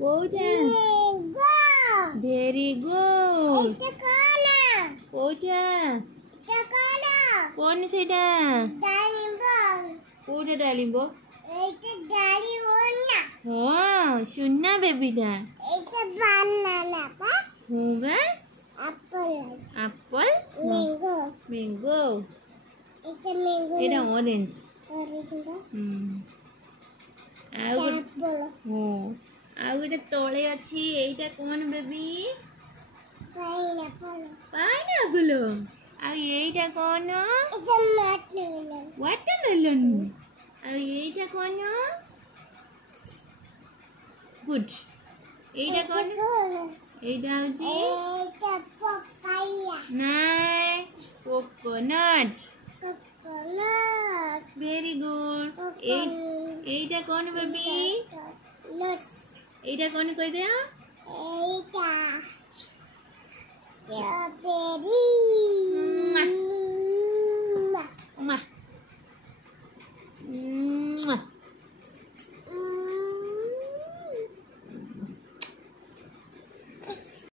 কোটা very good কোটা কোন সেটা কোটা ডালিম্ব হ্যাঁ শুননা বেবিটা होगा apple mango এটা orange ଆଉ ଗୋଟେ ତଳେ ଅଛି ଏଇଟା କଣ ବେବି ପାଇନାପଲ ଆଉ ଏଇଟା କଣ ୱାଟରମେଲନ୍ ଆଉ ଏଇଟା କଣ ଗୁଡ ଏଇଟା କଣ এইটা হচ্ছে নাই কোকোনাট ভেরি গুড এইটা কোন বেবি এইটা কোন কই দেয়া এইটা স্ট্রবেরি